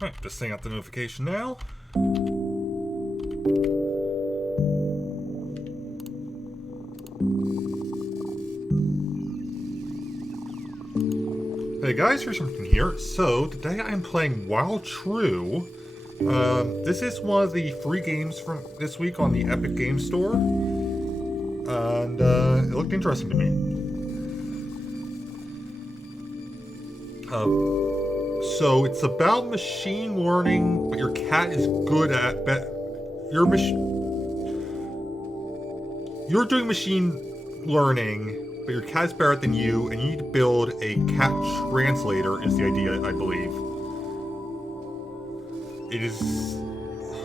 Alright, just setting out the notification now. Hey guys, here's something here. So, today I'm playing While True. This is one of the free games from this week on the Epic Games Store. And, it looked interesting to me. So it's about machine learning, but your cat is good at you're doing machine learning, but your cat's better than you, and you need to build a cat translator. Is the idea, I believe. It is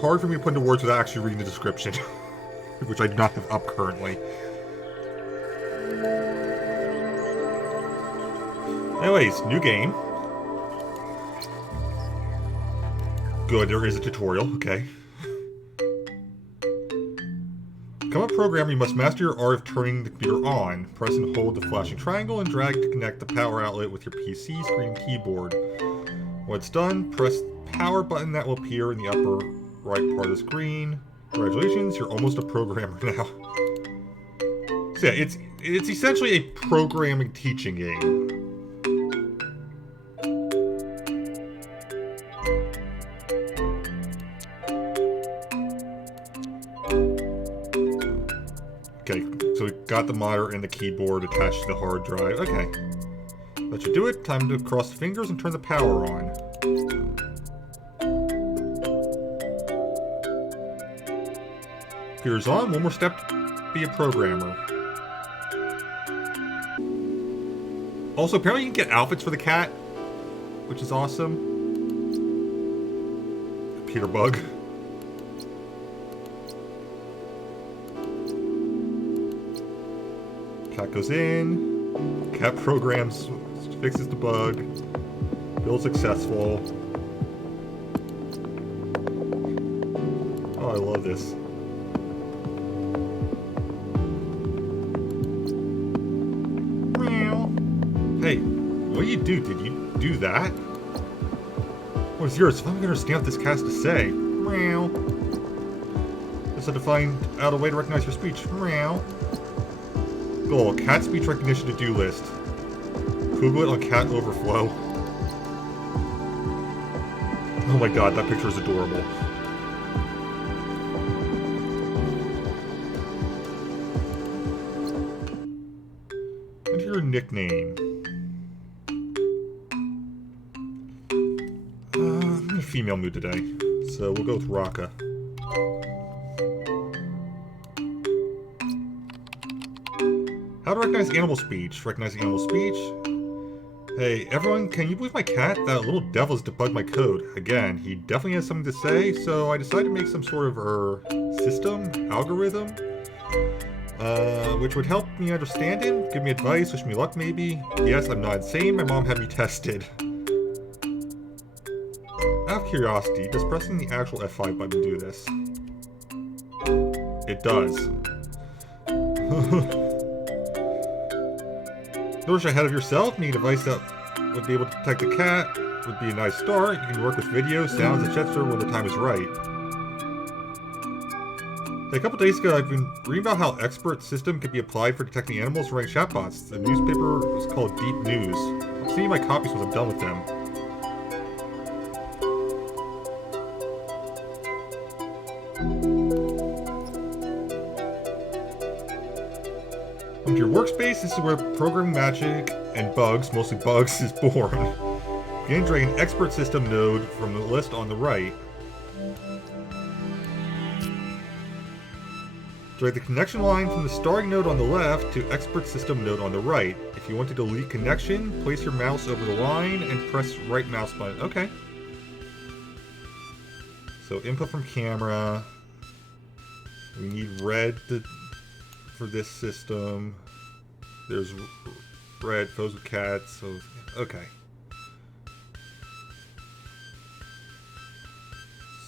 hard for me to put into words without actually reading the description, which I do not have up currently. Anyways, new game. Good, there is a tutorial, okay. Become a programmer, you must master your art of turning the computer on. Press and hold the flashing triangle and drag to connect the power outlet with your PC screen and keyboard. When it's done, press the power button that will appear in the upper right part of the screen. Congratulations, you're almost a programmer now. So yeah, it's essentially a programming teaching game. Okay, so we got the monitor and the keyboard attached to the hard drive. Okay. That should do it. Time to cross the fingers and turn the power on. Computer's on. One more step to be a programmer. Also, apparently you can get outfits for the cat, which is awesome. Computer bug. Cat goes in, cat programs, fixes the bug, build successful. Oh, I love this. Meow. Hey, what do you do? Did you do that? What is yours? If I'm gonna understand what this cat has to say. Meow. Just had to find out a way to recognize your speech. Meow. Goal, cat speech recognition to-do list. Google it on Cat Overflow. Oh my god, that picture is adorable. Enter your nickname. I'm in a female mood today, so we'll go with Raka. How to recognize animal speech. Recognizing animal speech. Hey, everyone, can you believe my cat? That little devil's debugged my code. Again, he definitely has something to say, so I decided to make some sort of, system? Algorithm? Which would help me understand him, give me advice, wish me luck maybe. Yes, I'm not insane, my mom had me tested. Out of curiosity, does pressing the actual F5 button do this? It does. Notice ahead of yourself, need a device that would be able to detect the cat, would be a nice start. You can work with video, sounds, etc. when the time is right. Hey, a couple days ago, I've been reading about how expert system can be applied for detecting animals running chatbots. The newspaper was called Deep News. I'll send you my copies when I'm done with them. Your workspace, this is where programming magic and bugs, mostly bugs, is born. Begin dragging an expert system node from the list on the right. Drag the connection line from the starting node on the left to expert system node on the right. If you want to delete connection, place your mouse over the line and press right mouse button. Okay. So input from camera. We need red for this system. There's red, foes with cats, so, okay.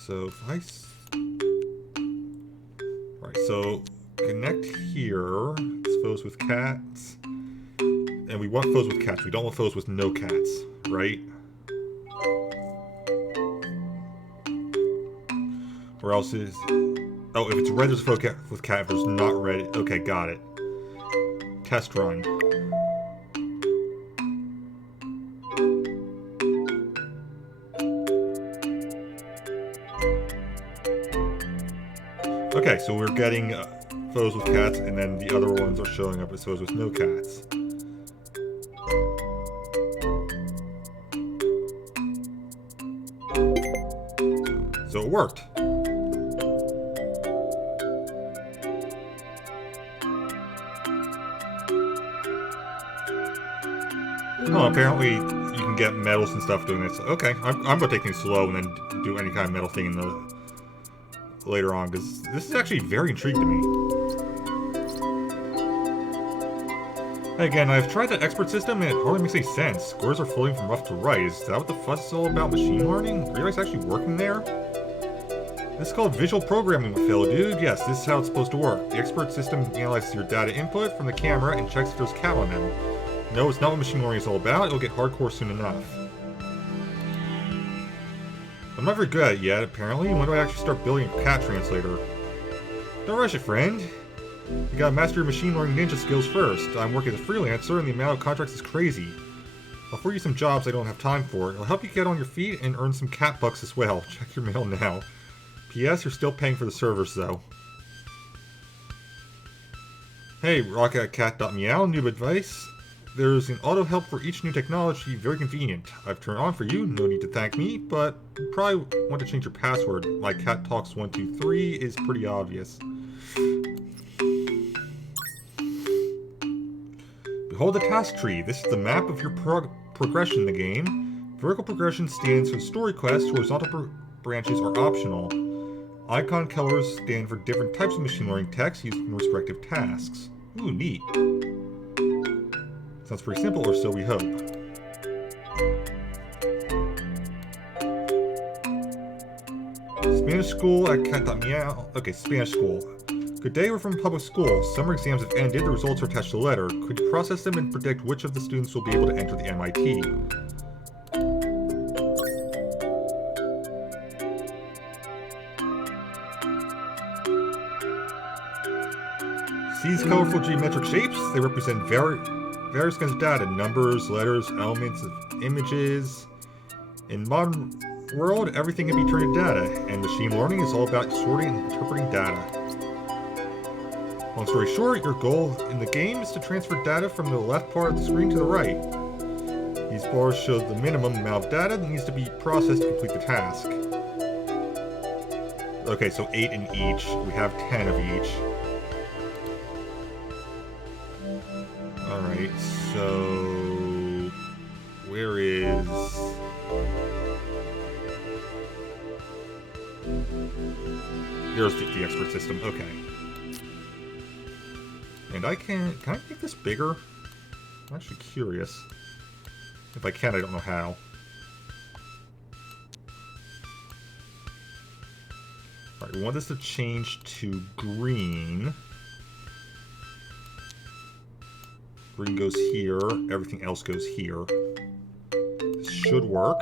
So, if I... Alright, so, connect here. It's foes with cats. And we want foes with cats. We don't want foes with no cats, right? Or else is... Oh, if it's red, there's a photo with cat. If there's not red... Okay, got it. Test run. Okay, so we're getting photos with cats, and then the other ones are showing up as photos with no cats. So it worked. Oh, apparently you can get medals and stuff doing this. Okay, I'm going to take things slow and then do any kind of medal thing in the later on, because this is actually very intriguing to me. Again, I've tried the expert system and it hardly makes any sense. Scores are floating from left to right. Is that what the fuss is all about? Machine learning? Are you guys actually working there? This is called visual programming, fellow dude. Yes, this is how it's supposed to work. The expert system analyzes your data input from the camera and checks if there's cat on them. No, it's not what machine learning is all about. It'll get hardcore soon enough. I'm not very good at it yet, apparently. When do I actually start building a cat translator? Don't rush it, friend. You gotta master your machine learning ninja skills first. I'm working as a freelancer and the amount of contracts is crazy. I'll offer you some jobs I don't have time for. It'll help you get on your feet and earn some cat bucks as well. Check your mail now. P.S. You're still paying for the servers, though. Hey, rockatcat.meow, noob advice. There's an auto help for each new technology, very convenient. I've turned on for you, no need to thank me, but you probably want to change your password. My cat talks 123 is pretty obvious. Behold the task tree. This is the map of your progression in the game. Vertical progression stands for story quests, horizontal branches are optional. Icon colors stand for different types of machine learning text used in respective tasks. Ooh, neat. Sounds pretty simple, or so we hope. Spanish school at cat.meow. Okay, Spanish school. Good day, we're from public school. Summer exams have ended, the results are attached to the letter. Could you process them and predict which of the students will be able to enter the MIT? See these colorful geometric shapes? They represent various kinds of data, numbers, letters, elements of images. In modern world, everything can be turned into data, and machine learning is all about sorting and interpreting data. Long story short, your goal in the game is to transfer data from the left part of the screen to the right. These bars show the minimum amount of data that needs to be processed to complete the task. Okay, so 8 in each. We have 10 of each. Alright, so... where is... There's the expert system, okay. And can I make this bigger? I'm actually curious. If I can, I don't know how. Alright, we want this to change to green. Green goes here, everything else goes here. This should work.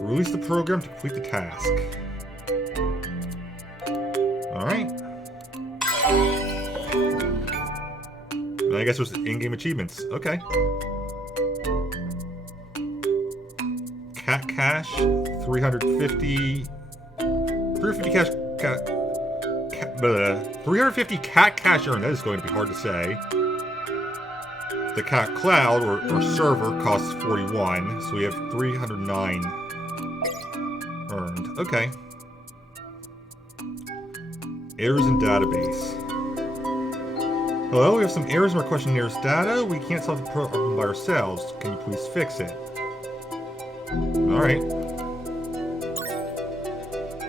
Release the program to complete the task. Alright. I guess there's in-game achievements. Okay. Cat cash, 350 cash, 350 cat cash earned. That is going to be hard to say. The cat cloud, or server, costs 41, so we have 309 earned. Okay. Errors in database. Hello, we have some errors in our questionnaires data. We can't solve the problem by ourselves. Can you please fix it? Alright.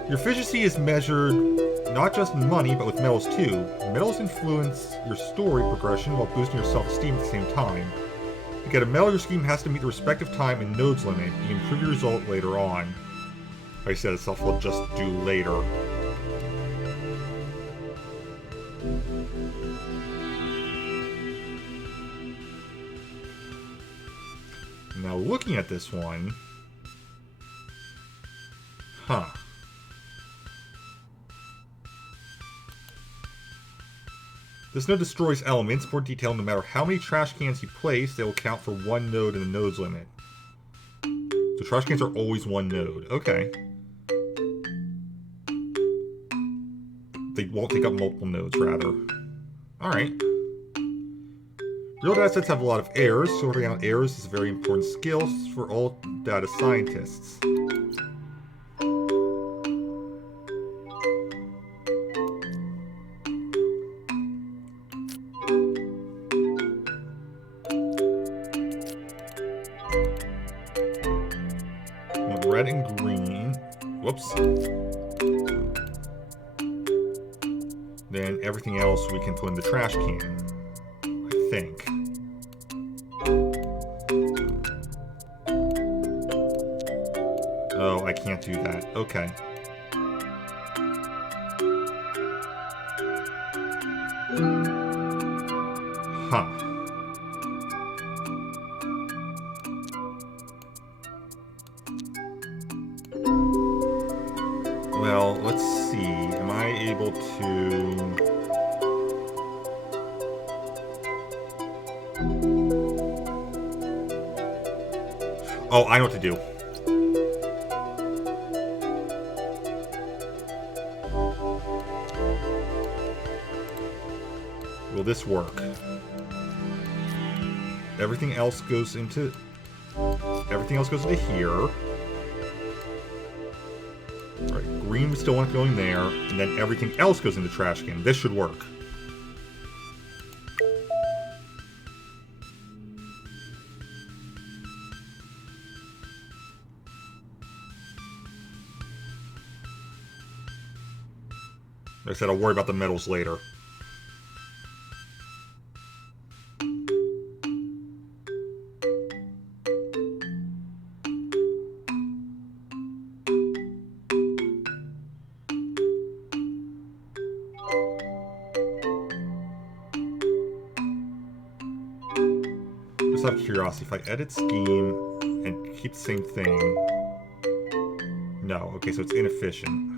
Your efficiency is measured not just in money, but with medals too. Medals influence your story progression while boosting your self-esteem at the same time. You get a medal, your scheme has to meet the respective time and nodes limit. You can improve your result later on. Like I said, it's stuff we'll just do later. Now, looking at this one... Huh. This node destroys elements. More detail, no matter how many trash cans you place, they will count for one node in the node's limit. So trash cans are always one node. Okay. They won't take up multiple nodes, rather. Alright. Real data sets have a lot of errors. Sorting out errors is a very important skill for all data scientists. Red and green. Whoops. Then everything else we can put in the trash can. I think. Oh, I can't do that. Okay. Huh. Well, let's see. Am I able to... Oh, I know what to do. Will this work? Everything else goes into... Everything else goes into here. Alright, green would still want going there, and then everything else goes into the trash can. This should work. Like I said, I'll worry about the metals later. Just out of curiosity, if I edit scheme and keep the same thing... No, okay, so it's inefficient.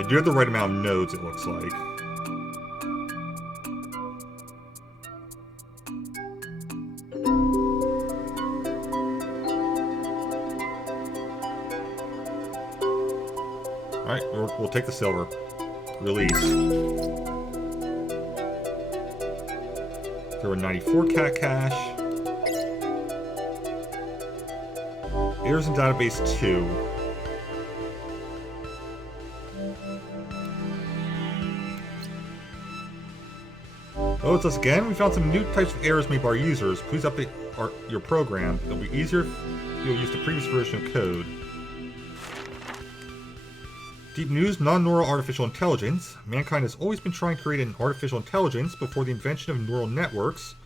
I do have the right amount of nodes, it looks like. Alright, we'll take the silver. Release. There were 94 cat cache. Errors in database 2. Oh, it's us again. We found some new types of errors made by our users. Please update your program. It'll be easier if you'll use the previous version of code. Deep news, non-neural artificial intelligence. Mankind has always been trying to create an artificial intelligence. Before the invention of neural networks,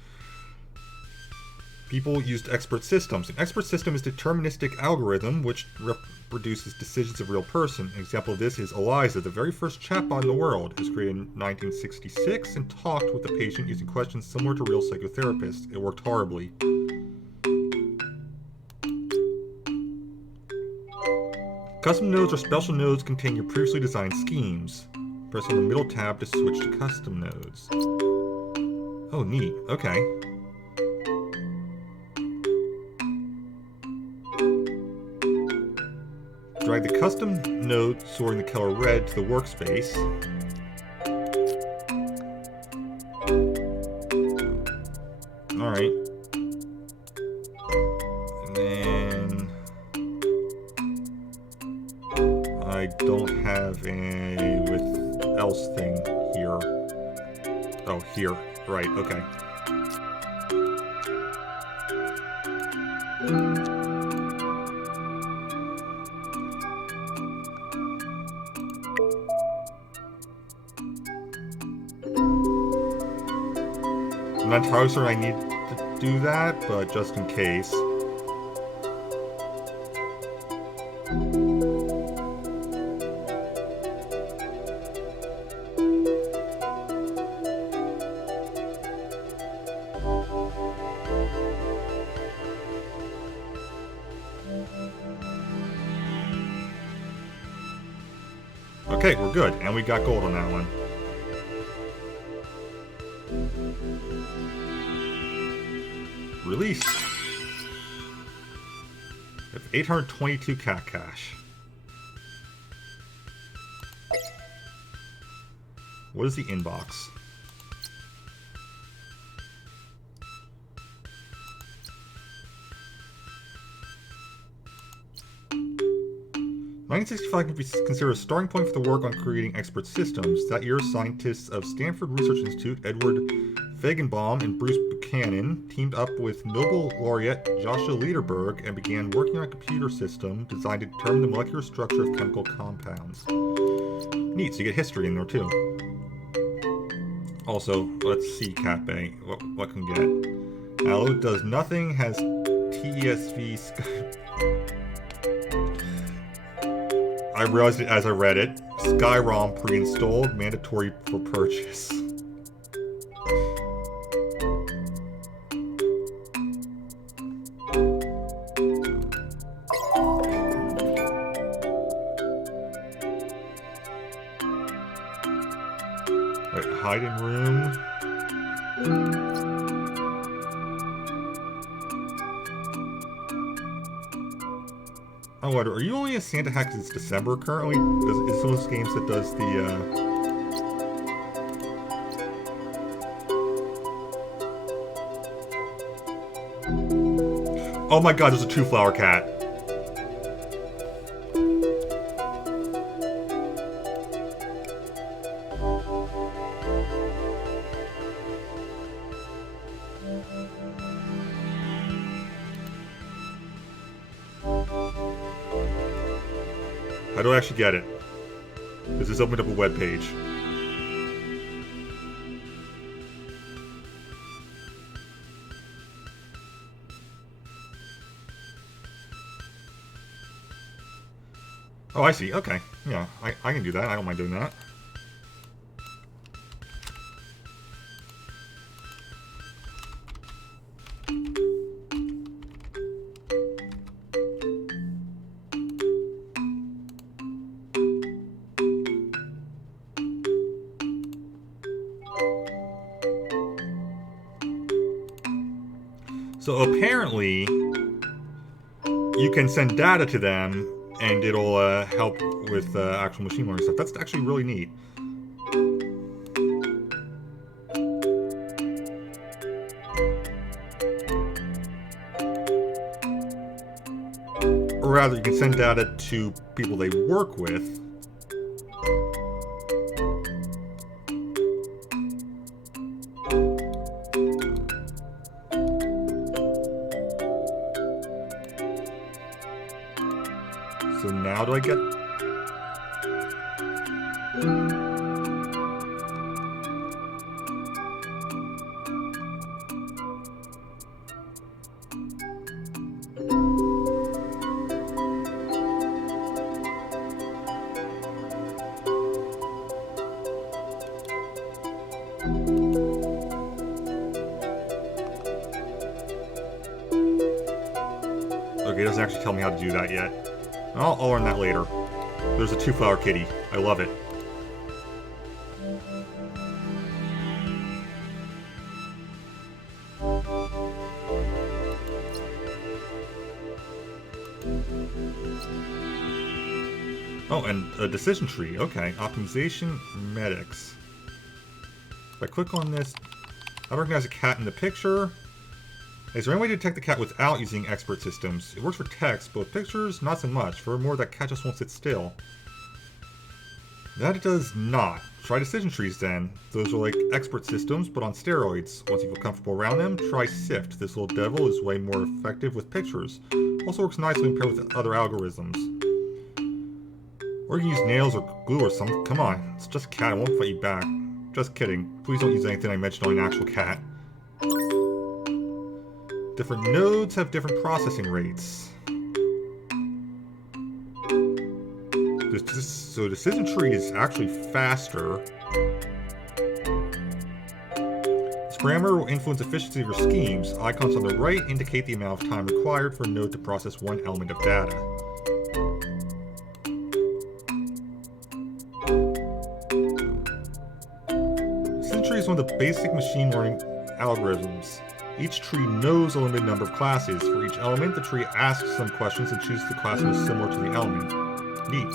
people used expert systems. An expert system is a deterministic algorithm which reproduces decisions of a real person. An example of this is Eliza, the very first chatbot in the world. It was created in 1966 and talked with the patient using questions similar to real psychotherapists. It worked horribly. Custom nodes or special nodes contain your previously designed schemes. Press on the middle tab to switch to custom nodes. Oh, neat. Okay. Drag the custom node storing the color red to the workspace. Alright. don't have a with else thing here. Oh, here. Right, okay. I'm not entirely sure I need to do that, but just in case. Okay, we're good, and we got gold on that one. Release. We have 822 cat cash. What is the inbox? (1965) can be considered a starting point for the work on creating expert systems. That year, scientists of Stanford Research Institute, Edward Feigenbaum and Bruce Buchanan, teamed up with Nobel laureate Joshua Lederberg and began working on a computer system designed to determine the molecular structure of chemical compounds. Neat, so you get history in there too. Also, let's see, Cat Bay, what can we get? Allo does nothing, has TESV... I realized it as I read it. Skyrom pre-installed, mandatory for purchase. Right, hiding room. I wonder, are you only a Santa hack because it's December currently? It's one of those games that does the, Oh my god, there's a two-flower cat. How do I actually get it? This just opened up a web page. Oh, I see. Okay. Yeah, I can do that. I don't mind doing that. So apparently, you can send data to them, and it'll help with actual machine learning stuff. That's actually really neat. Or rather, you can send data to people they work with. So now do I get... Okay, it doesn't actually tell me how to do that yet. I'll learn that later. There's a two-flower kitty. I love it. Oh, and a decision tree. Okay, optimization medics. If I click on this, I recognize a cat in the picture. Is there any way to detect the cat without using expert systems? It works for text, but with pictures, not so much. Furthermore, that cat just won't sit still. That it does not. Try decision trees then. Those are like expert systems, but on steroids. Once you feel comfortable around them, try Sift. This little devil is way more effective with pictures. Also works nicely when paired with other algorithms. Or you can use nails or glue or something. Come on, it's just a cat, I won't fight you back. Just kidding. Please don't use anything I mentioned on an actual cat. Different nodes have different processing rates. So decision tree is actually faster. This parameter will influence efficiency of your schemes. Icons on the right indicate the amount of time required for a node to process one element of data. Decision tree is one of the basic machine learning algorithms. Each tree knows a limited number of classes. For each element, the tree asks some questions and chooses the class most similar to the element. Neat.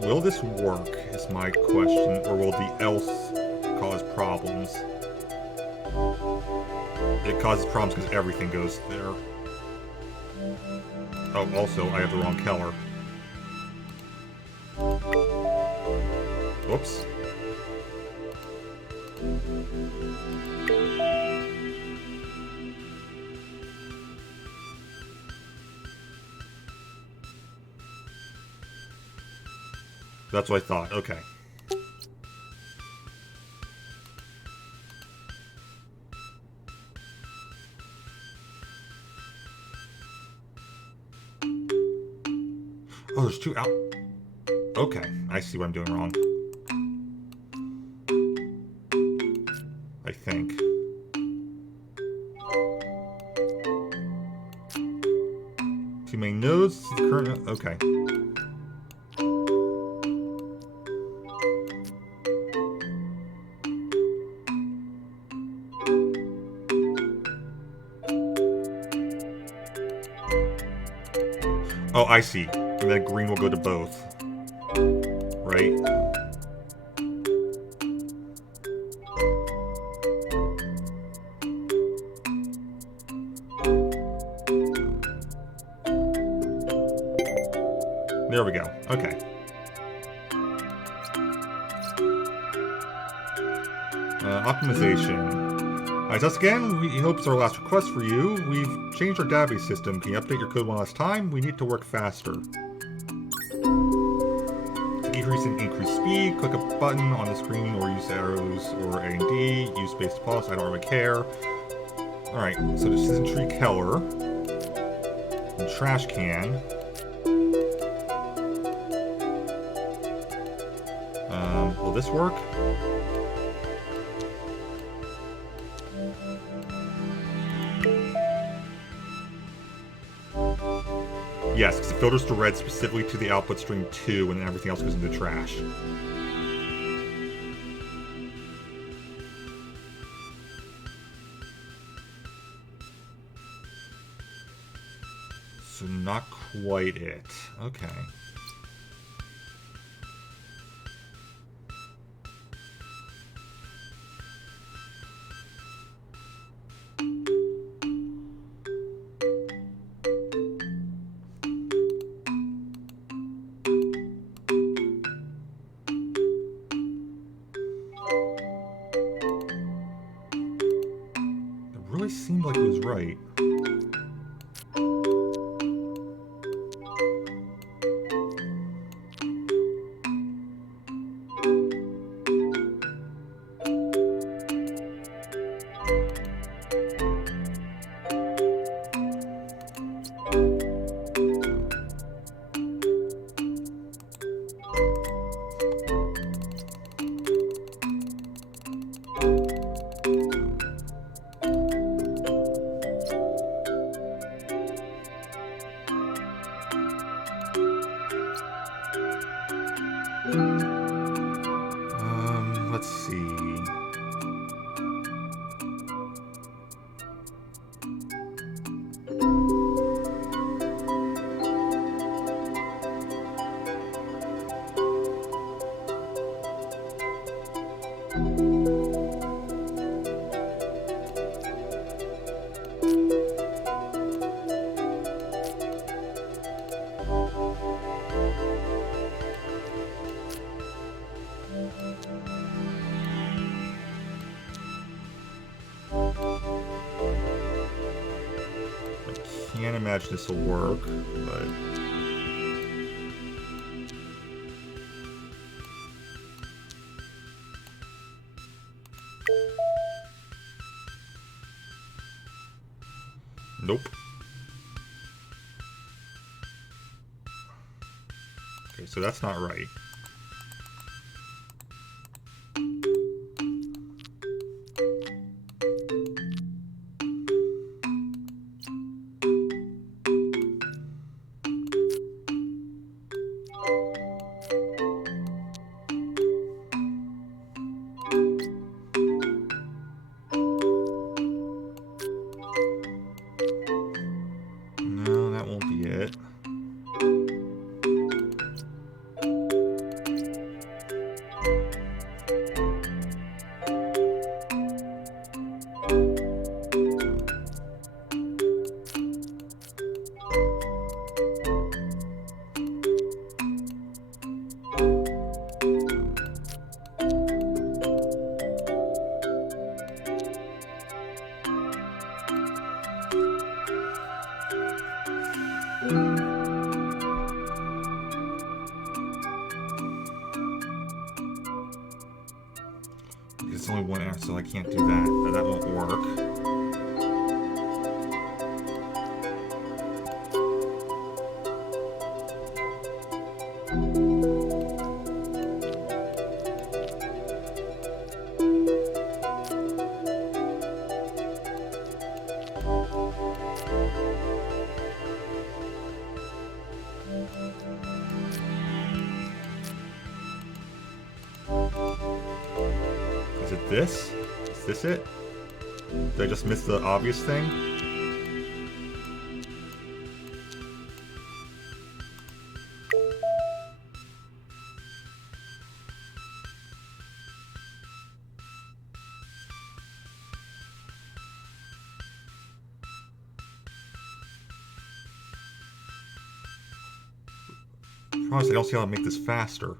Will this work, is my question, or will the else cause problems? It causes problems because everything goes there. Oh, also, I have the wrong Keller. Whoops. That's what I thought. Okay. Oh, there's two out. Okay, I see what I'm doing wrong. I think. Two main nodes. The current. Okay. Oh, I see. And then green will go to both. Right? There we go. Okay. Optimization. Just again, we hope it's our last request for you. We've changed our database system. Can you update your code one last time? We need to work faster. To increase speed, click a button on the screen or use arrows or A and D. Use space to pause, I don't really care. Alright, so decision tree Keller. And trash can. Will this work? Yes, because it filters to red specifically to the output stream 2 and then everything else goes into trash. So not quite it. Okay. Really seemed like it was right. can't imagine this will work, but... Nope. Okay, so that's not right. No, that won't be it. It's only one hour, so I can't do that. That won't work. Is it this? Is this it? Did I just miss the obvious thing? I promise I don't see how to make this faster.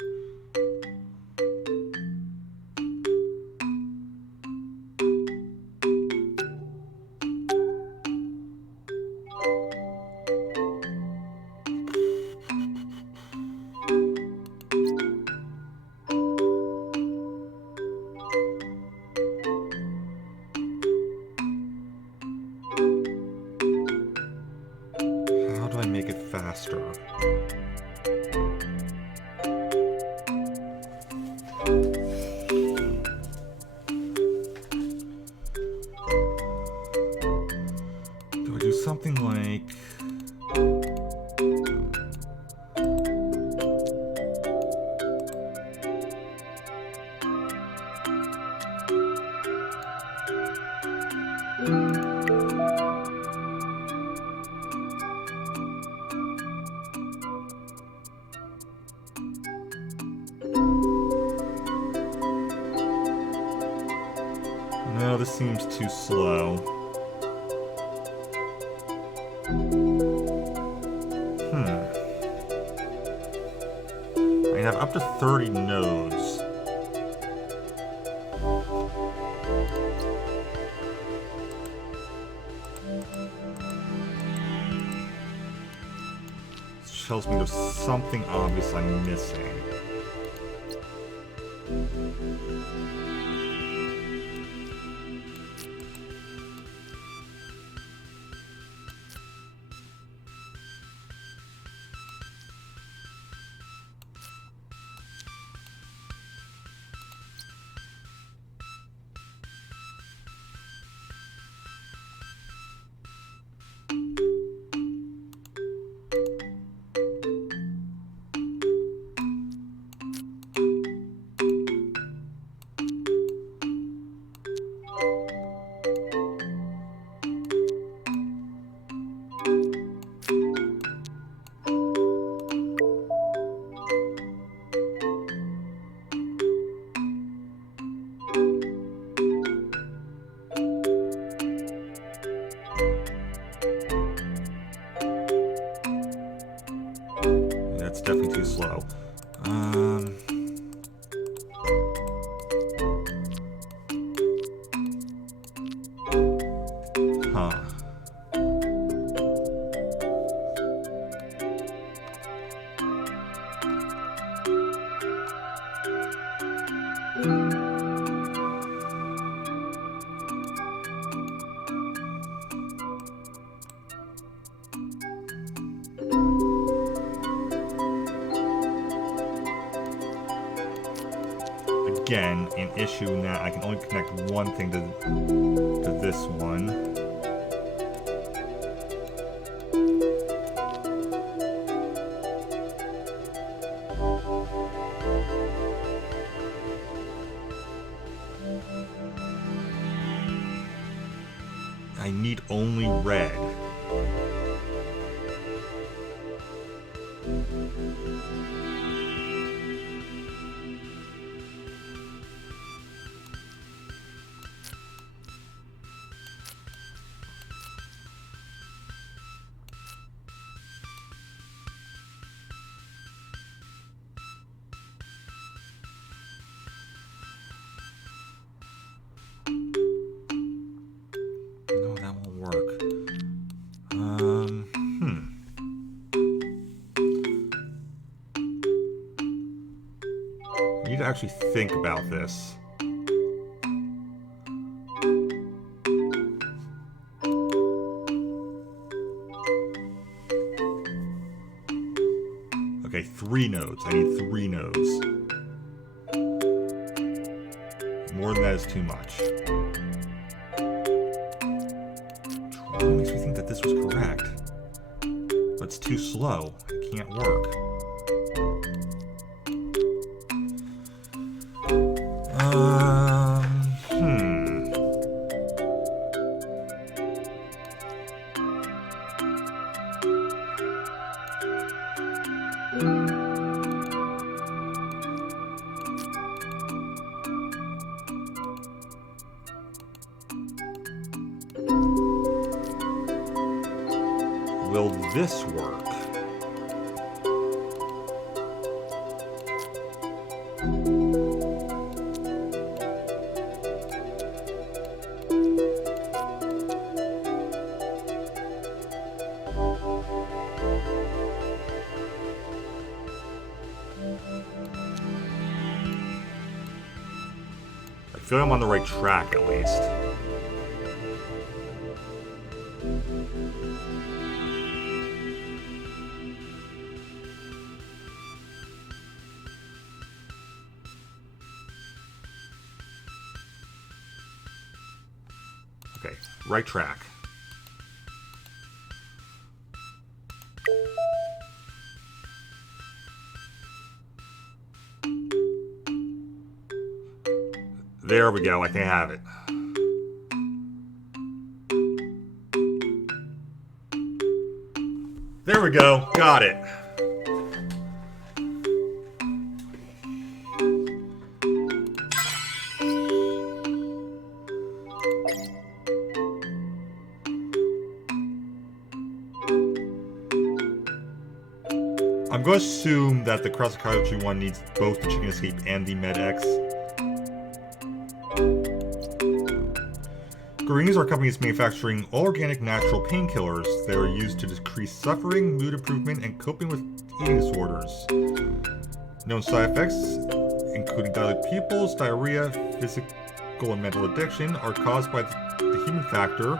How do I make it faster? Do I do something like... No, this seems too slow. I have up to 30 nodes. This tells me there's something obvious I'm missing. That's definitely too slow. Huh. again an issue in that I can only connect one thing to this one. I need only red. Actually think about this. Okay, 3 nodes. I need 3 nodes. More than that is too much. What makes me think that this was correct? But it's too slow. It can't work. Will this work? I feel I'm on the right track at least. Okay, right track. There we go, I can have it. There we go, got it. I'm going to assume that the Cross Country one needs both the Chicken Escape and the Med-X. Greens, our company, is manufacturing all organic natural painkillers that are used to decrease suffering, mood improvement, and coping with eating disorders. Known side effects, including dilated pupils, diarrhea, physical and mental addiction, are caused by the human factor.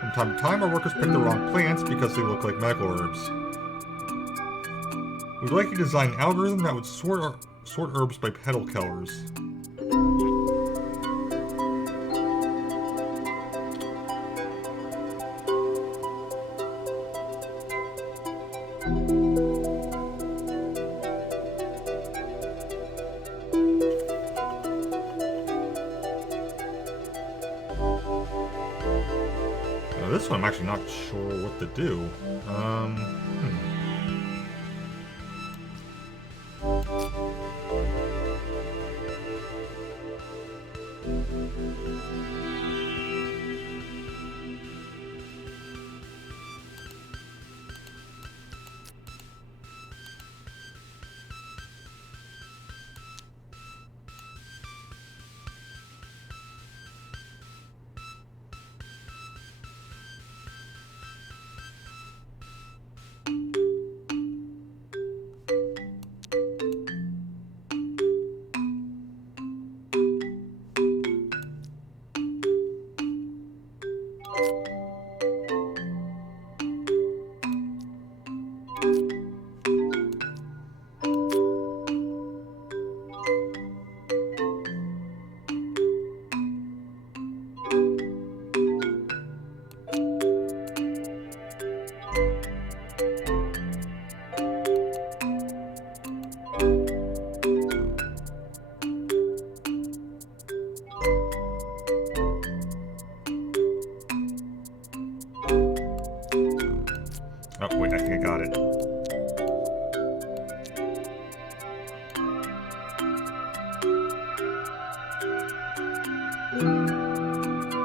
From time to time, our workers pick the wrong plants because they look like medical herbs. We'd like to design an algorithm that would sort herbs by petal colors. Now this one I'm actually not sure what to do. Oh, wait, I think I got it.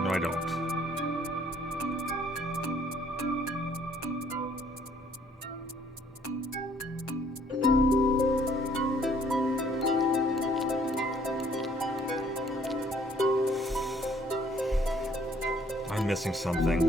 No, I don't. I'm missing something.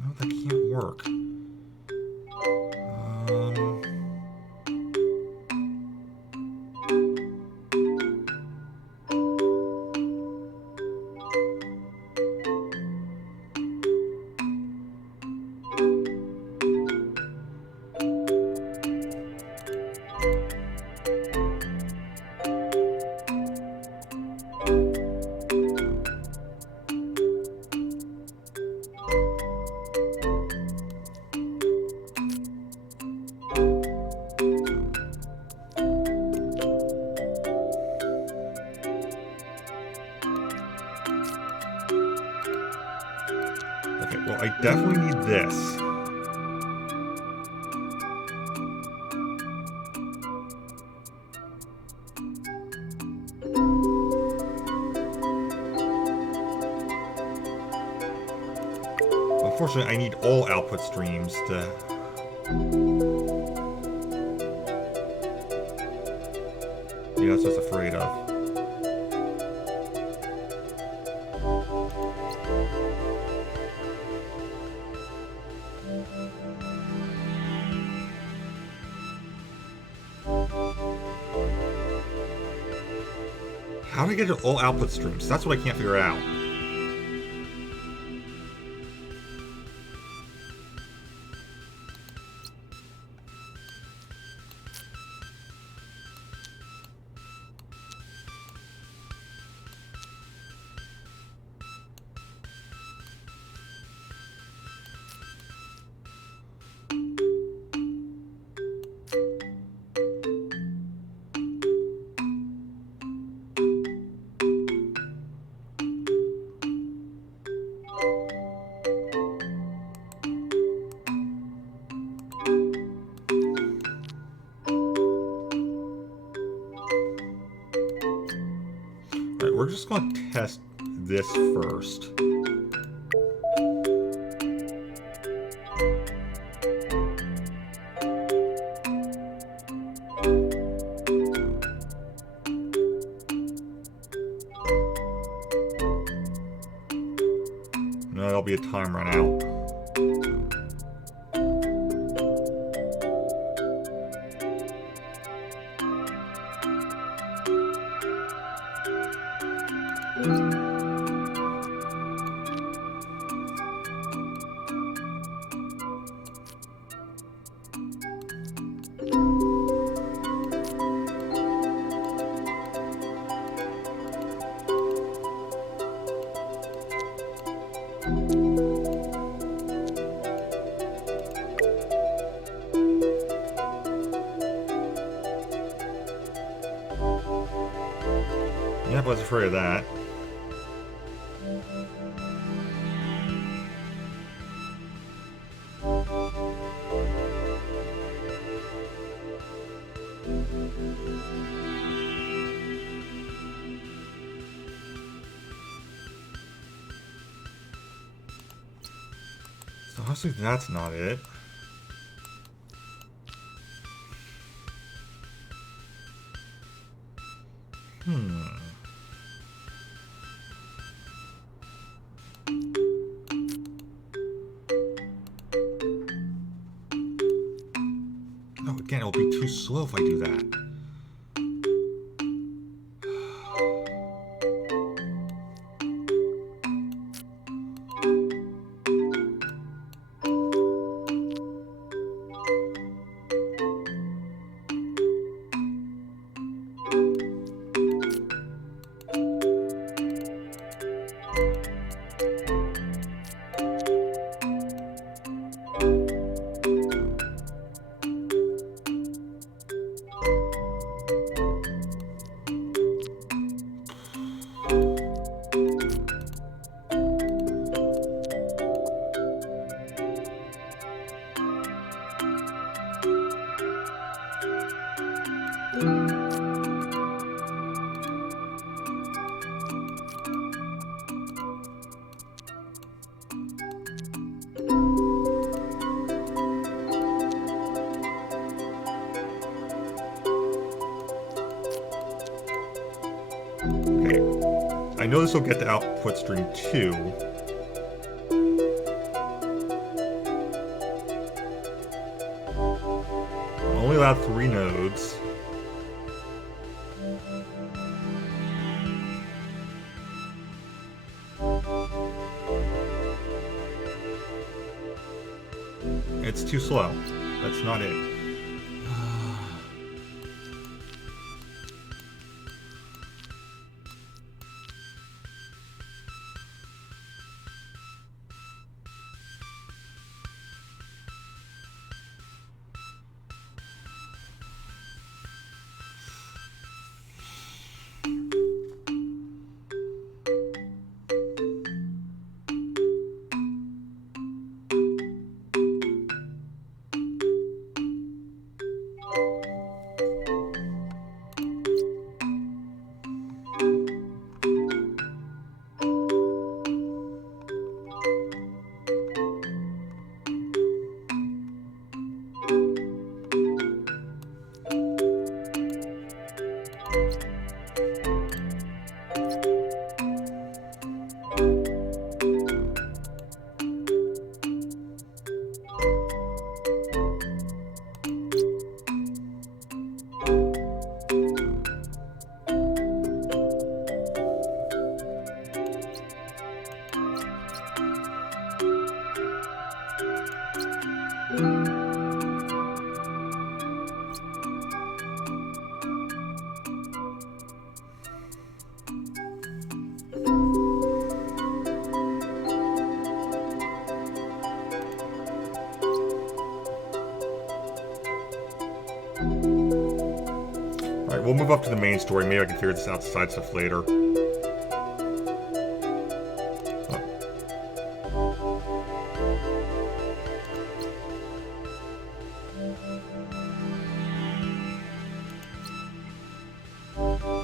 No, that can't work. Okay, well, I definitely need this. Unfortunately, I need all output streams to... Yeah, that's what I was afraid of. How do I get it all output streams? That's what I can't figure out. Alright, we're just going to test this first. No, there'll be a time run out. Yep, I was afraid of that. So obviously that's not it. slow if I do that. I know this will get to output string 2. I'm only allowed 3 nodes. It's too slow. That's not it. Alright, we'll move up to the main story. Maybe I can figure this out side stuff later.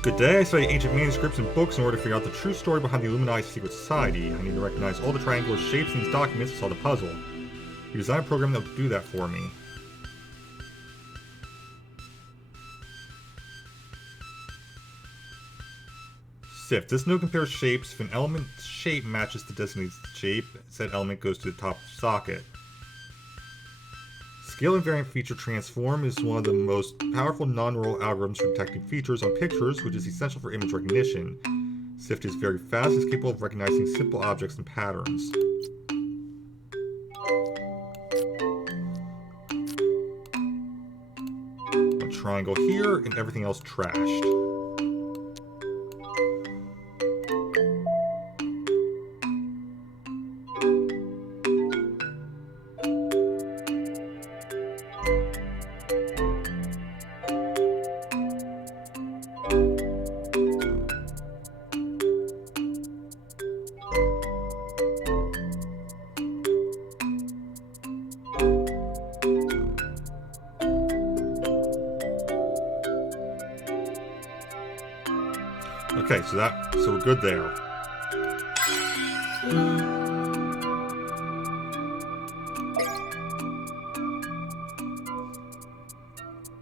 Good day. I study ancient manuscripts and books in order to figure out the true story behind the Illuminati secret society. I need to recognize all the triangular shapes in these documents to solve the puzzle. You designed a program that will do that for me. Sift. This node compares shapes. If an element's shape matches the designated shape, said element goes to the top socket. Scale invariant feature transform is one of the most powerful non-neural algorithms for detecting features on pictures, which is essential for image recognition. Sift is very fast and is capable of recognizing simple objects and patterns. A triangle here, and everything else trashed. Okay, so we're good there.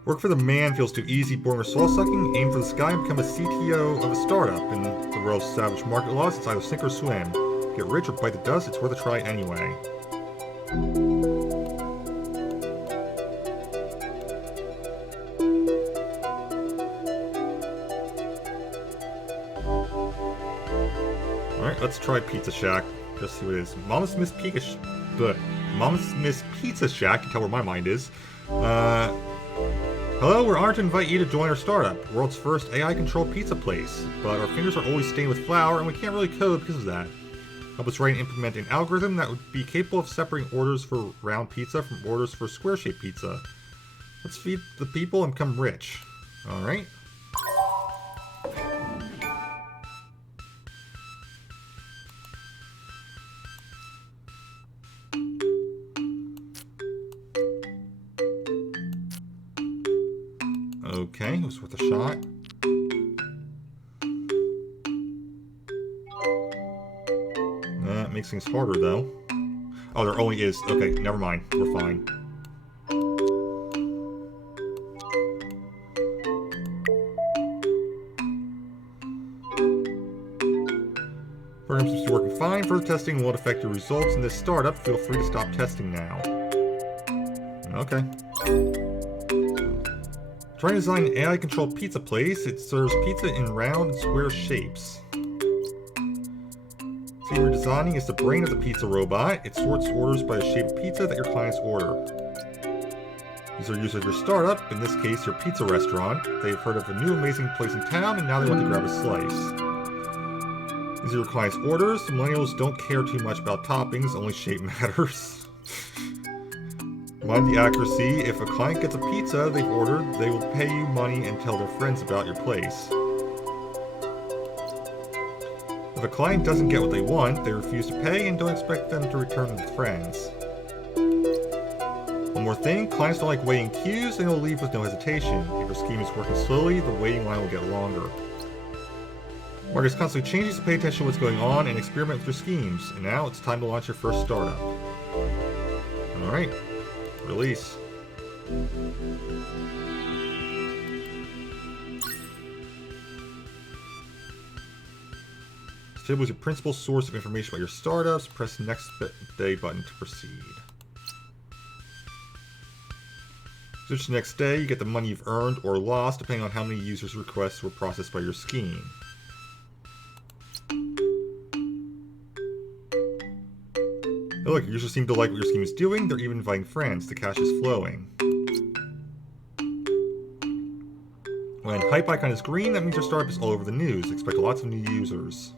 Work for the man feels too easy, boring, or soul-sucking. Aim for the sky and become a CTO of a startup. In the world's savage market laws, it's either sink or swim. Get rich or bite the dust, it's worth a try anyway. Alright, let's try Pizza Shack. Just see what it is. Mama's Miss Pizza Shack. You can tell where my mind is. Hello, we're honored to invite you to join our startup, world's first AI-controlled pizza place. But our fingers are always stained with flour, and we can't really code because of that. Help us write and implement an algorithm that would be capable of separating orders for round pizza from orders for square-shaped pizza. Let's feed the people and become rich. Alright. Okay, it was worth a shot. That makes things harder, though. Oh, there only is... Okay, never mind. We're fine. Program seems to be working fine. Further testing won't affect your results in this startup. Feel free to stop testing now. Okay. Trying to design an AI-controlled pizza place. It serves pizza in round and square shapes. See, you're designing is the brain of the pizza robot. It sorts orders by the shape of pizza that your clients order. These are users of your startup, in this case your pizza restaurant. They've heard of a new amazing place in town and now they want to grab a slice. These are your clients' orders. The millennials don't care too much about toppings, only shape matters. Mind the accuracy. If a client gets a pizza they've ordered, they will pay you money and tell their friends about your place. If a client doesn't get what they want, they refuse to pay and don't expect them to return with friends. One more thing, clients don't like waiting queues and will leave with no hesitation. If your scheme is working slowly, the waiting line will get longer. Market's constantly changing, so pay attention to what's going on and experiment with your schemes. And now it's time to launch your first startup. Alright. Release. This table is your principal source of information about your startups. Press the next day button to proceed. Switch to the next day, you get the money you've earned or lost depending on how many users' requests were processed by your scheme. Oh, look, users seem to like what your scheme is doing. They're even inviting friends. The cash is flowing. When hype icon is green, that means your startup is all over the news. Expect lots of new users.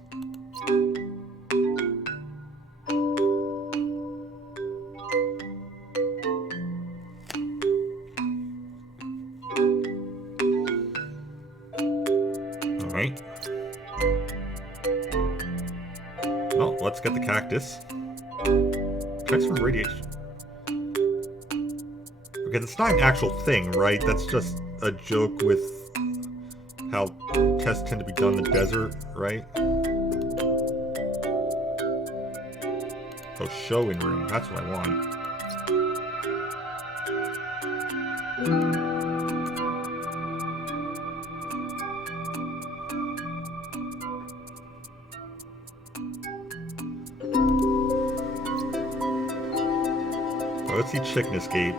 Alright. Well, let's get the cactus. Checks from radiation. Okay, that's not an actual thing, right? That's just a joke with how tests tend to be done in the desert, right? Oh, showing room. That's what I want. Let's see Chicken Escape.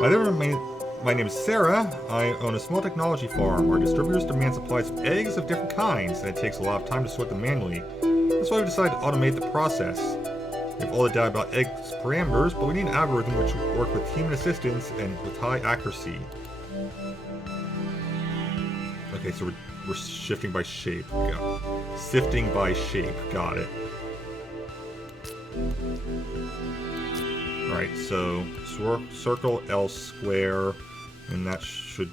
My name is Sarah. I own a small technology farm. Our distributors demand supplies of eggs of different kinds, and it takes a lot of time to sort them manually. That's why we decided to automate the process. We have all the data about eggs parameters, but we need an algorithm which will work with human assistance and with high accuracy. Okay, so we're shifting by shape. Sifting by shape. Got it. Right, so circle L square, and that should...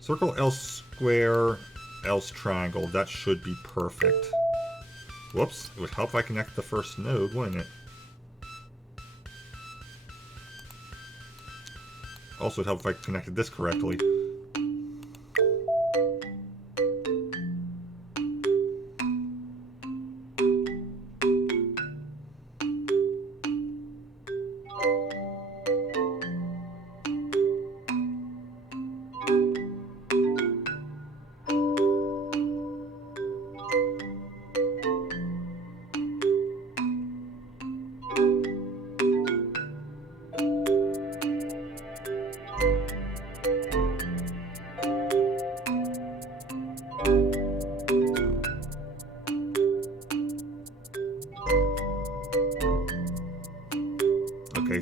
Circle L square, else triangle, that should be perfect. Whoops, it would help if I connect the first node, wouldn't it? Also, it would help if I connected this correctly.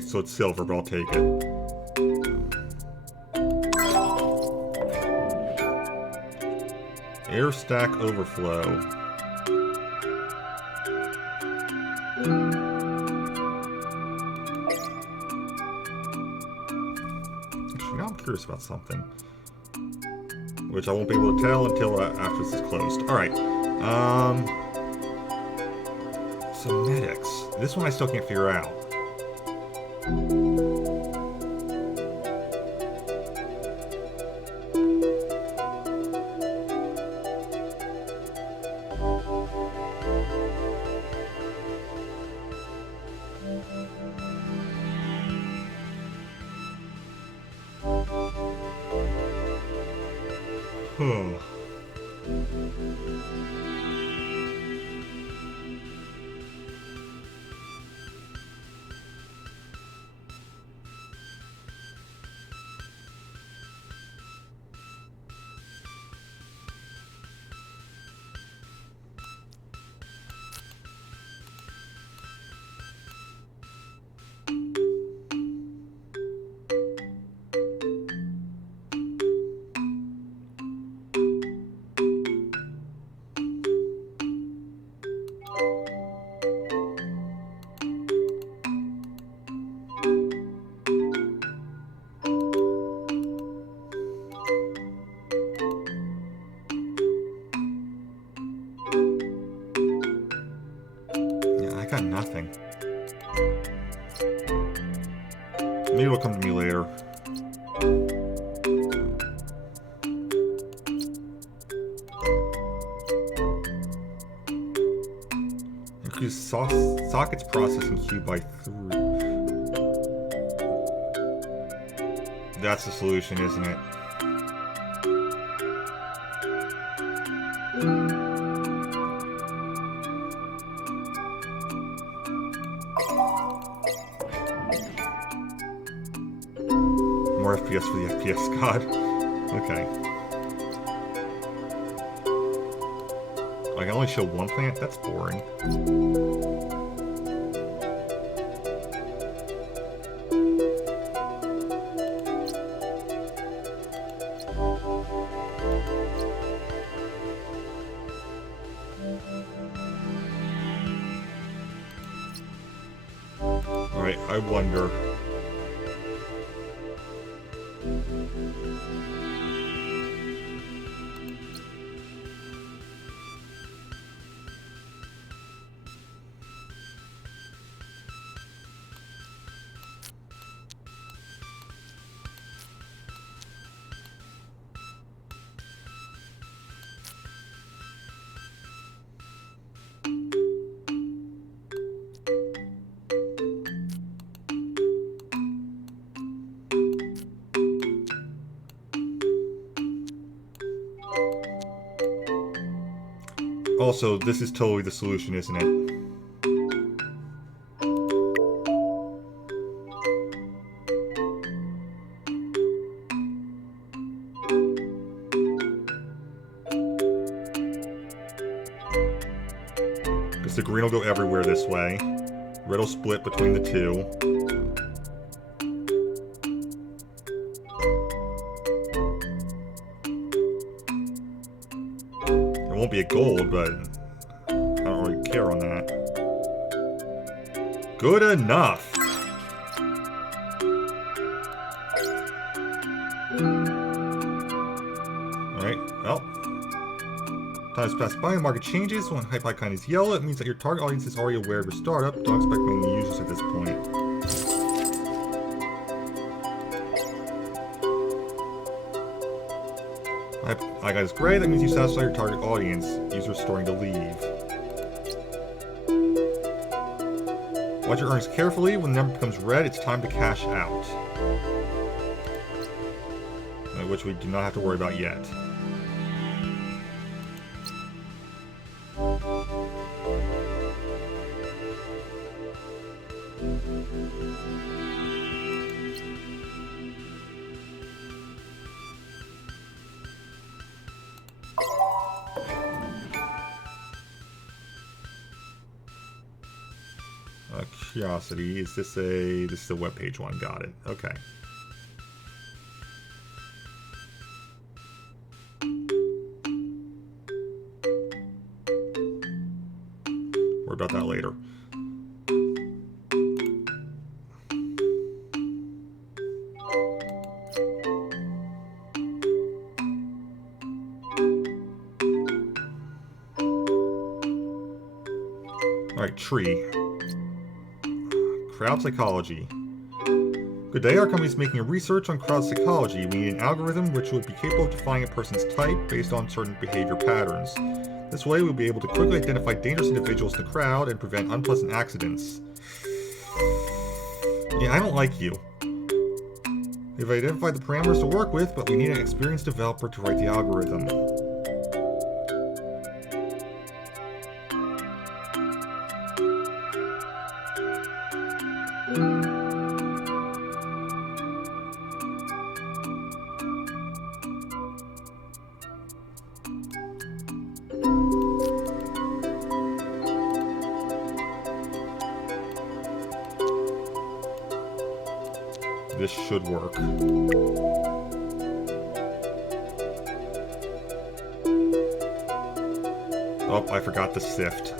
so it's silver, but I'll take it. Air stack overflow. Actually, now I'm curious about something, which I won't be able to tell until after this is closed. Alright. So medics. This one I still can't figure out. Huh. I got nothing. Maybe it'll come to me later. Increase sockets processing queue by 3. That's the solution, isn't it? More FPS for the FPS god. Okay. I can only show one plant? That's boring. Alright, I wonder. Also, this is totally the solution, isn't it? Because the green will go everywhere this way. Red will split between the two. It won't be a gold, but I don't really care on that. Good enough! Alright, well. Time's passed by, the market changes. When hype icon is yellow, it means that your target audience is already aware of your startup. Don't expect many users at this point. Hype icon is gray, that means you satisfy your target audience. Users starting to leave. Watch your earnings carefully. When the number becomes red, it's time to cash out. Which we do not have to worry about yet. Curiosity. Is this a... This is a webpage one. Got it. Okay. Worry about that later. Alright, tree. Crowd psychology. Good day, our company is making a research on crowd psychology. We need an algorithm which would be capable of defining a person's type based on certain behavior patterns. This way, we'll be able to quickly identify dangerous individuals in the crowd and prevent unpleasant accidents. Yeah, I don't like you. We've identified the parameters to work with, but we need an experienced developer to write the algorithm. This should work. Oh, I forgot the sift.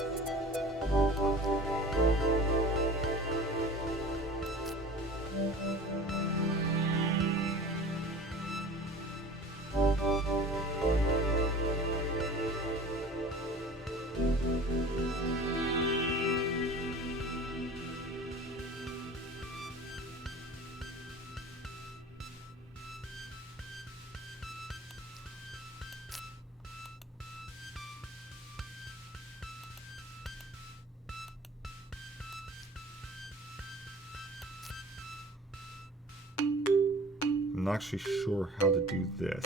I'm not actually sure how to do this.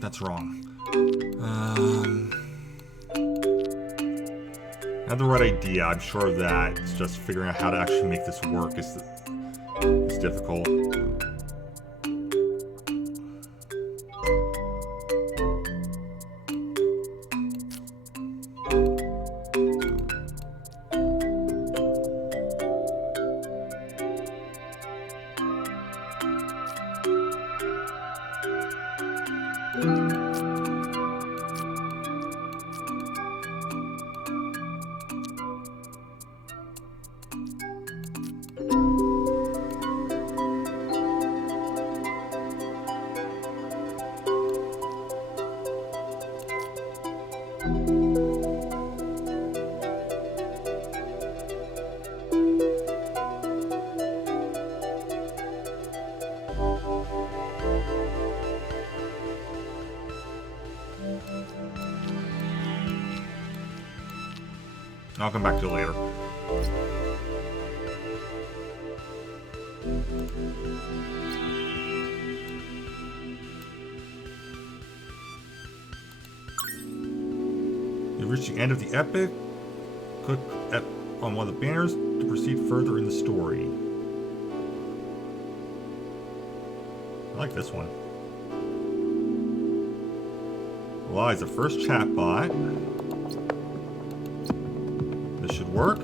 That's wrong. I have the right idea, I'm sure of that. It's just figuring out how to actually make this work is difficult. I'll come back to it later. You've reached the end of the epic. Click on one of the banners to proceed further in the story. I like this one. Eliza, first chatbot. This should work.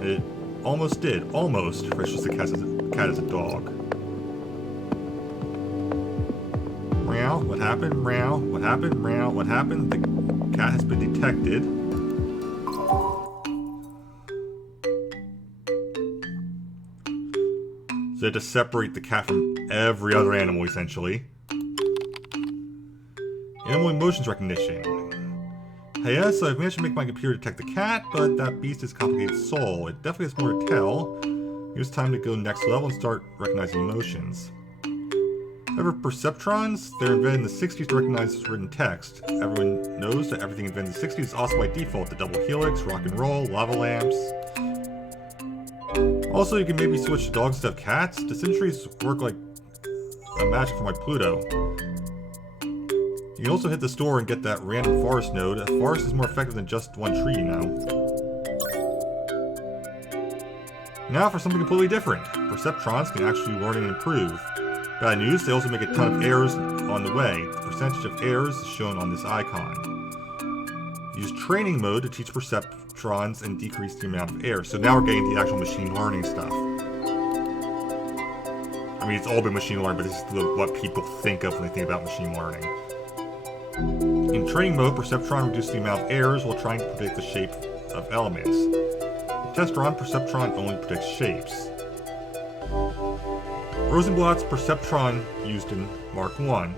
It almost did. Almost. Precious the cat as a dog. Meow. What happened? Meow. What happened? Meow. What happened? The cat has been detected. So they had to separate the cat from every other animal, essentially. Animal emotions recognition. Hey, yes, I've managed to make my computer detect the cat, but that beast is a complicated soul. It definitely has more to tell. It was time to go next level and start recognizing emotions. However, perceptrons, they're invented in the 60s to recognize written text. Everyone knows that everything invented in the 60s is also by default. The double helix, rock and roll, lava lamps. Also, you can maybe switch dogs to have cats. The centuries work like a magic for my Pluto. You can also hit the store and get that random forest node. A forest is more effective than just one tree, you know. Now for something completely different. Perceptrons can actually learn and improve. Bad news, they also make a ton of errors on the way. The percentage of errors is shown on this icon. Use training mode to teach perceptrons and decrease the amount of errors. So now we're getting the actual machine learning stuff. I mean, it's all been machine learning, but this is what people think of when they think about machine learning. In training mode, Perceptron reduces the amount of errors while trying to predict the shape of elements. In test run, Perceptron only predicts shapes. Rosenblatt's Perceptron used in Mark I.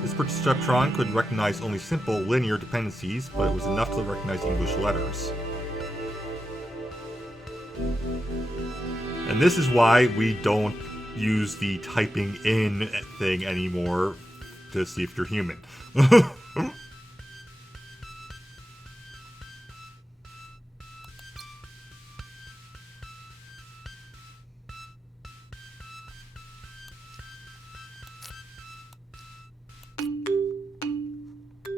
This Perceptron could recognize only simple linear dependencies, but it was enough to recognize English letters. And this is why we don't use the typing in thing anymore to see if you're human.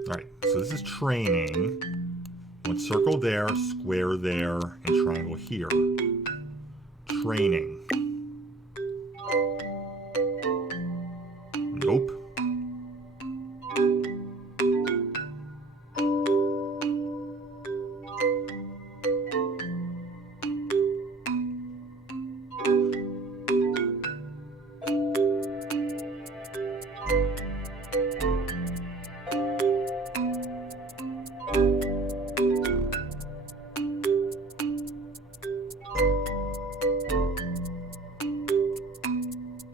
Alright, so this is training. One circle there, square there, and triangle here. Training. Nope.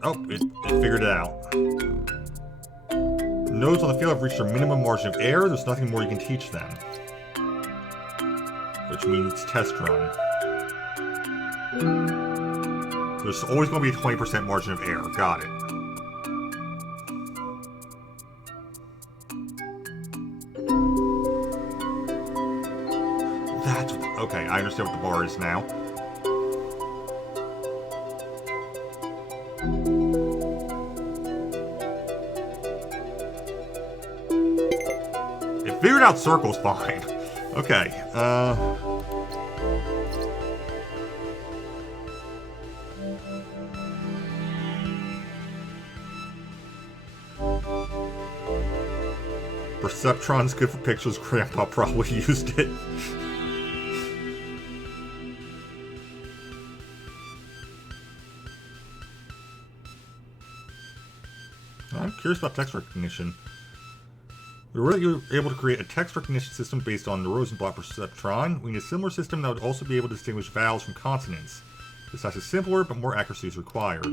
Oh, it figured it out. Nodes on the field have reached their minimum margin of error. There's nothing more you can teach them. Which means test run. There's always going to be a 20% margin of error. Got it. That's what okay, I understand what the bar is now. Figured out circles fine. Okay, Perceptron's good for pixels. Grandpa probably used it. I'm curious about text recognition. We were able to create a text recognition system based on the Rosenblatt Perceptron. We need a similar system that would also be able to distinguish vowels from consonants. This task is simpler, but more accuracy is required.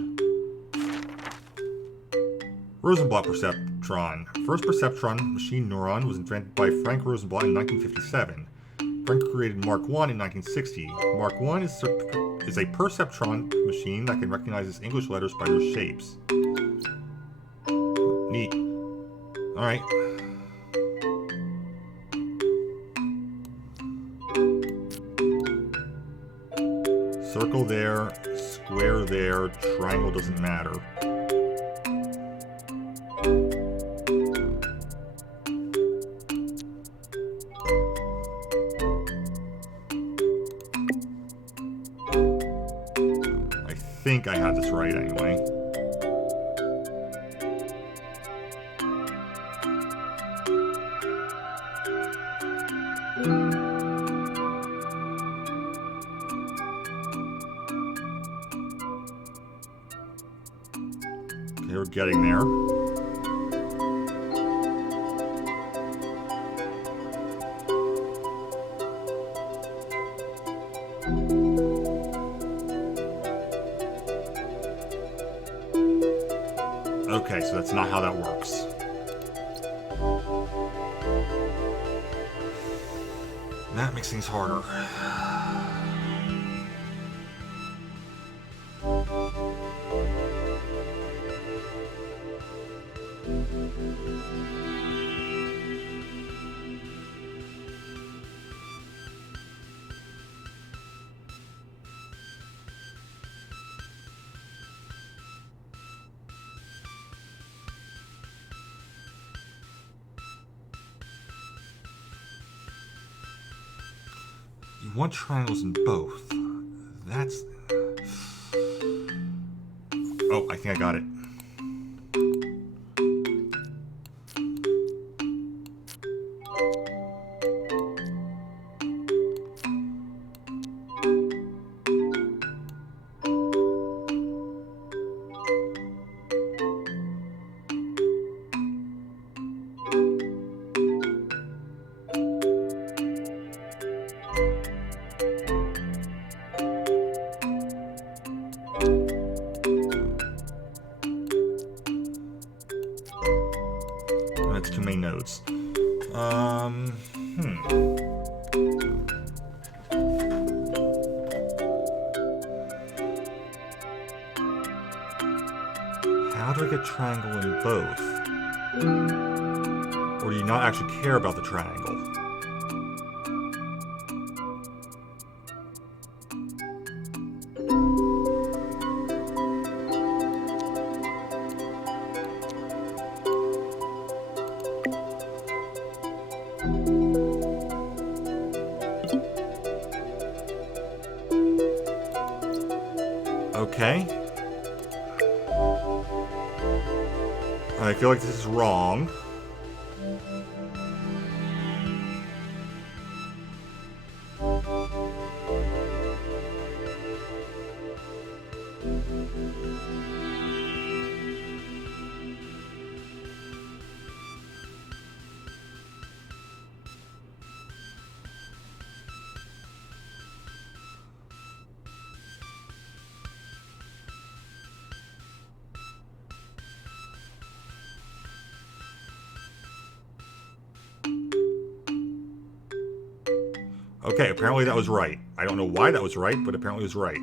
Rosenblatt Perceptron. perceptron. First perceptron machine neuron was invented by Frank Rosenblatt in 1957. Frank created Mark I in 1960. Mark I is a perceptron machine that can recognize English letters by their shapes. Neat. Alright. Circle there, square there, triangle doesn't matter. I think I had this right anyway. Okay, we're getting there. Okay, so that's not how that works. That makes things harder. You want triangles in both. That's... Oh, I think I got it. That's two main nodes. How do I get triangle in both? Or do you not actually care about the triangle? Okay. I feel like this is wrong. Okay, apparently that was right. I don't know why that was right, but apparently it was right.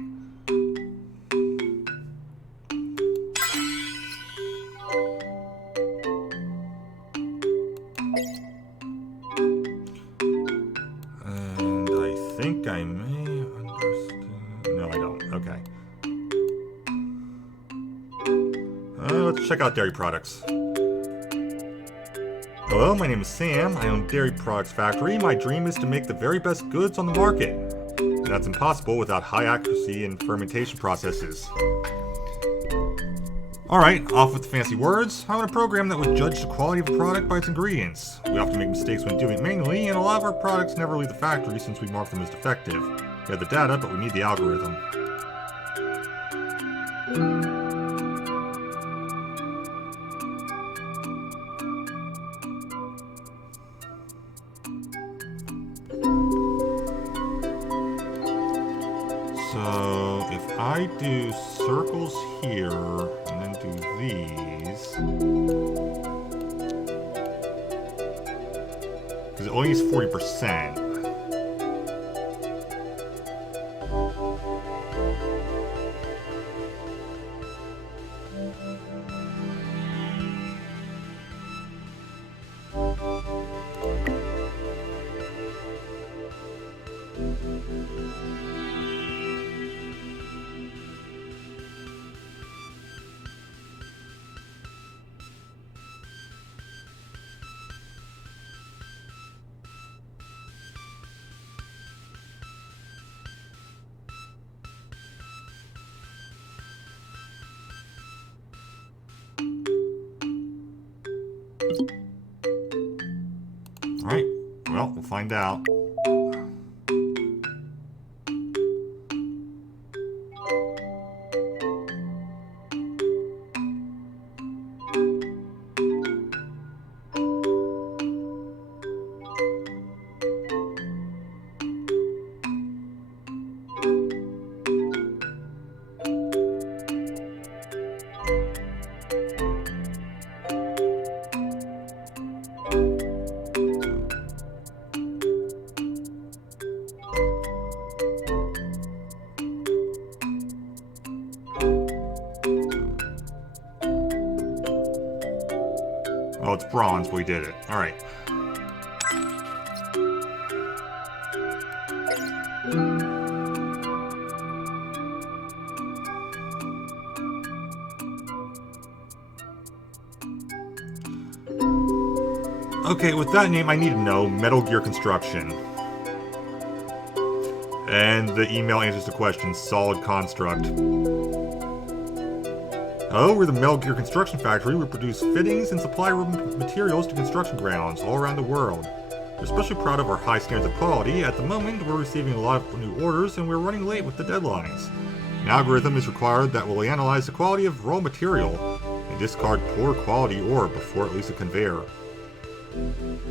And I think I may understand... No, I don't. Okay. Let's check out dairy products. Hello, my name is Sam. I own Dairy Products Factory. My dream is to make the very best goods on the market. And that's impossible without high accuracy in fermentation processes. Alright, off with the fancy words. I want a program that would judge the quality of a product by its ingredients. We often make mistakes when doing it manually, and a lot of our products never leave the factory since we mark them as defective. We have the data, but we need the algorithm. So, if I do circles here, and then do these... Because it only needs 40%. Alright, well, we'll find out. Oh, it's bronze, we did it. Alright. Okay, with that name, I need to know Metal Gear Construction. And the email answers the question, Solid Construct. Oh, we're the Metal Gear Construction Factory. We produce fittings and supply materials to construction grounds all around the world. We're especially proud of our high standards of quality. At the moment, we're receiving a lot of new orders and we're running late with the deadlines. An algorithm is required that will analyze the quality of raw material and discard poor quality ore before it leaves the conveyor.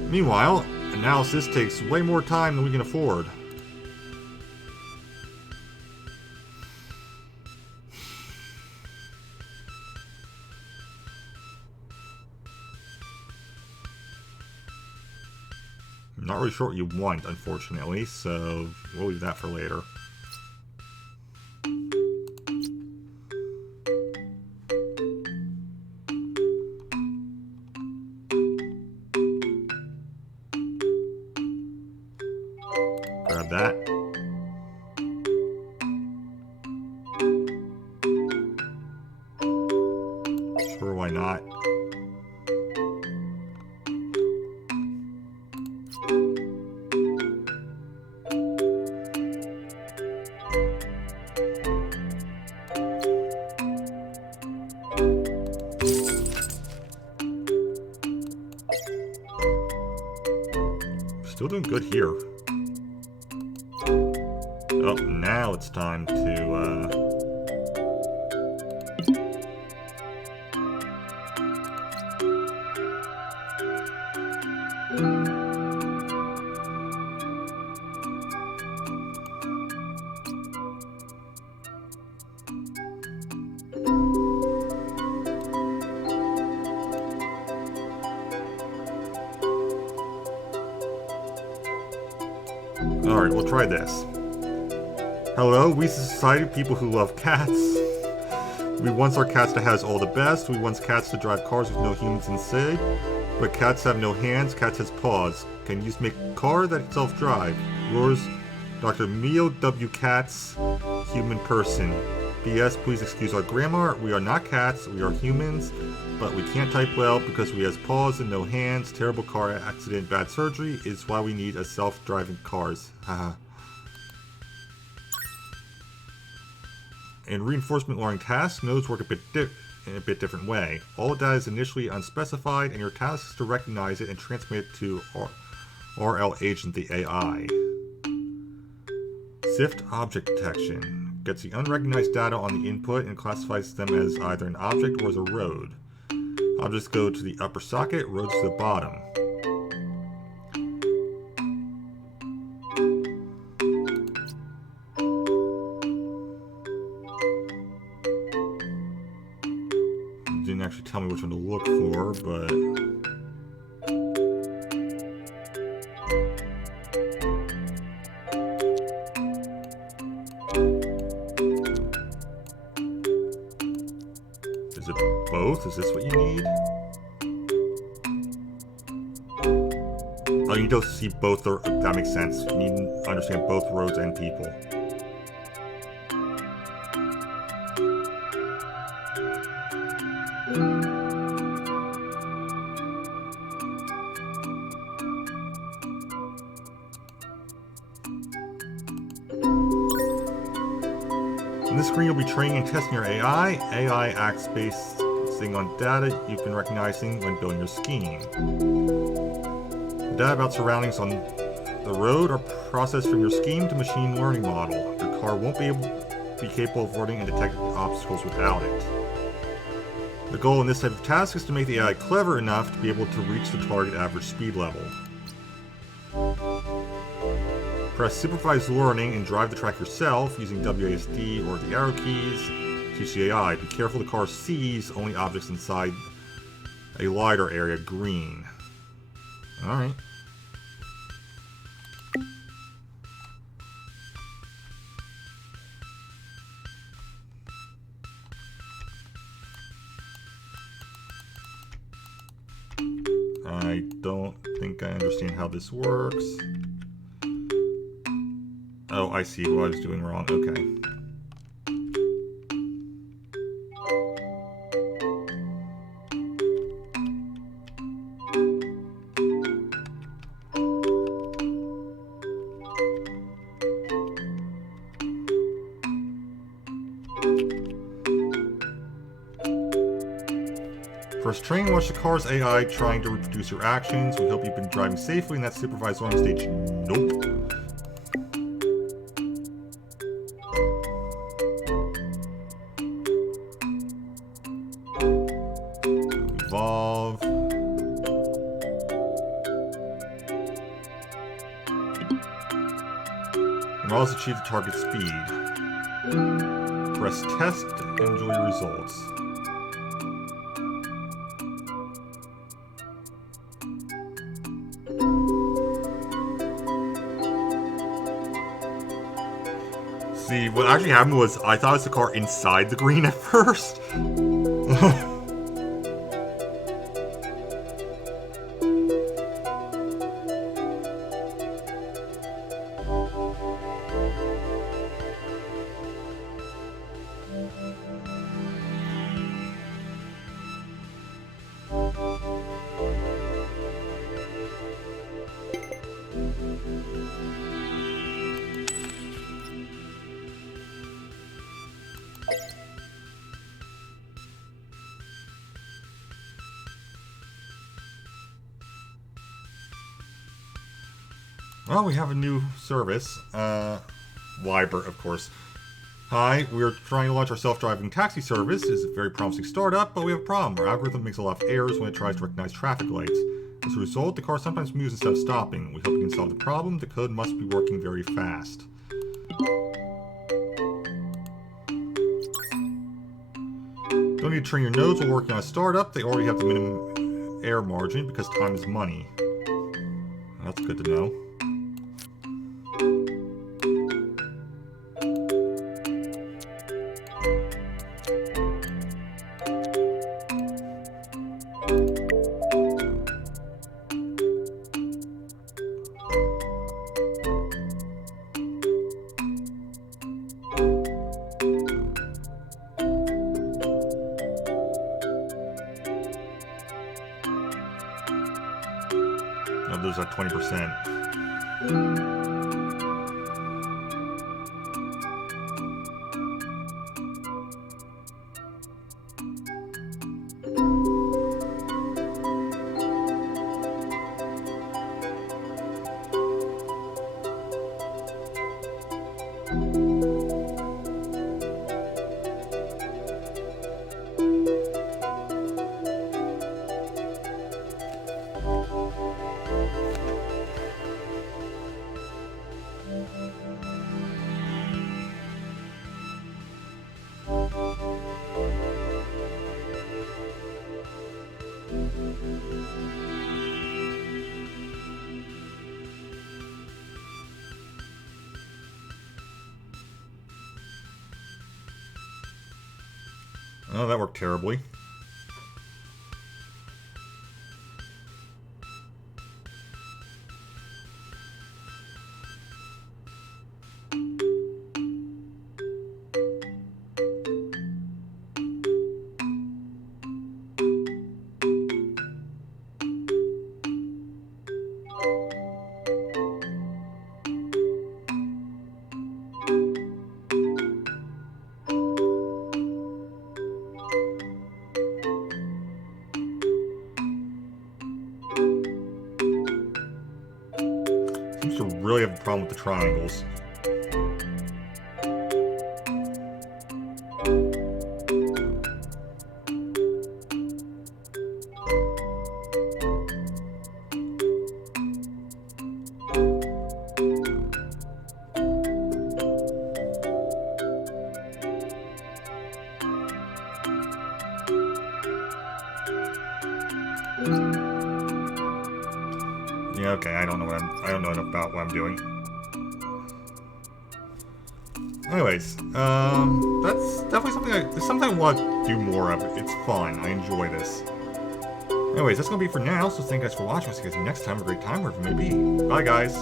Meanwhile, analysis takes way more time than we can afford. I'm not really sure what you want, unfortunately, so we'll leave that for later. Grab that. Sure, why not? Still doing good here. Oh, now it's time to, Alright, we'll try this. Hello, we society of people who love cats. We want our cats to have all the best. We want cats to drive cars with no humans inside. But cats have no hands, cats has paws. Can you make a car that self-drive? Yours, Dr. Mio W. Katz, human person. P.S. Please excuse our grammar. We are not cats, we are humans. But we can't type well because we have paws and no hands. Terrible car accident, bad surgery is why we need a self-driving cars. Haha. In reinforcement learning tasks, nodes work in a bit different way. All data is initially unspecified, and your task is to recognize it and transmit it to RL Agent, the AI. Sift object detection. Gets the unrecognized data on the input and classifies them as either an object or as a road. Objects go to the upper socket, roads to the bottom. Didn't actually tell me which one to look for, but... you need to see both, if that makes sense. You need to understand both roads and people. In this screen, you'll be training and testing your AI. AI acts based on data you've been recognizing when building your scheme. The data about surroundings on the road are processed from your scheme to machine learning model. Your car won't be capable of avoiding and detecting obstacles without it. The goal in this type of task is to make the AI clever enough to be able to reach the target average speed level. Press Supervised Learning and drive the track yourself using WASD or the arrow keys. Teach the AI. Be careful the car sees only objects inside a LiDAR area green. Alright. I don't think I understand how this works. Oh, I see what I was doing wrong. Okay. Press train and watch the car's AI trying to reproduce your actions. We hope you've been driving safely in that supervised learning stage. Nope. Evolve. And also achieve the target speed. Press test and enjoy your results. See, what actually happened was I thought it was the car inside the green at first. Well, we have a new service. Wyber, of course. Hi, we are trying to launch our self-driving taxi service. It's a very promising startup, but we have a problem. Our algorithm makes a lot of errors when it tries to recognize traffic lights. As a result, the car sometimes moves instead of stopping. We hope you can solve the problem. The code must be working very fast. Don't need to train your nodes while working on a startup. They already have the minimum error margin because time is money. That's good to know. Oh, there's that 20%. Oh, that worked terribly. seems to really have a problem with the triangles. Yeah, okay, I don't know about what I'm doing. Anyways, that's definitely something I want to do more of. It's fun. I enjoy this. Anyways, that's gonna be it for now, so thank you guys for watching. I'll see you guys next time. Have a great time, wherever it may be. Bye, guys.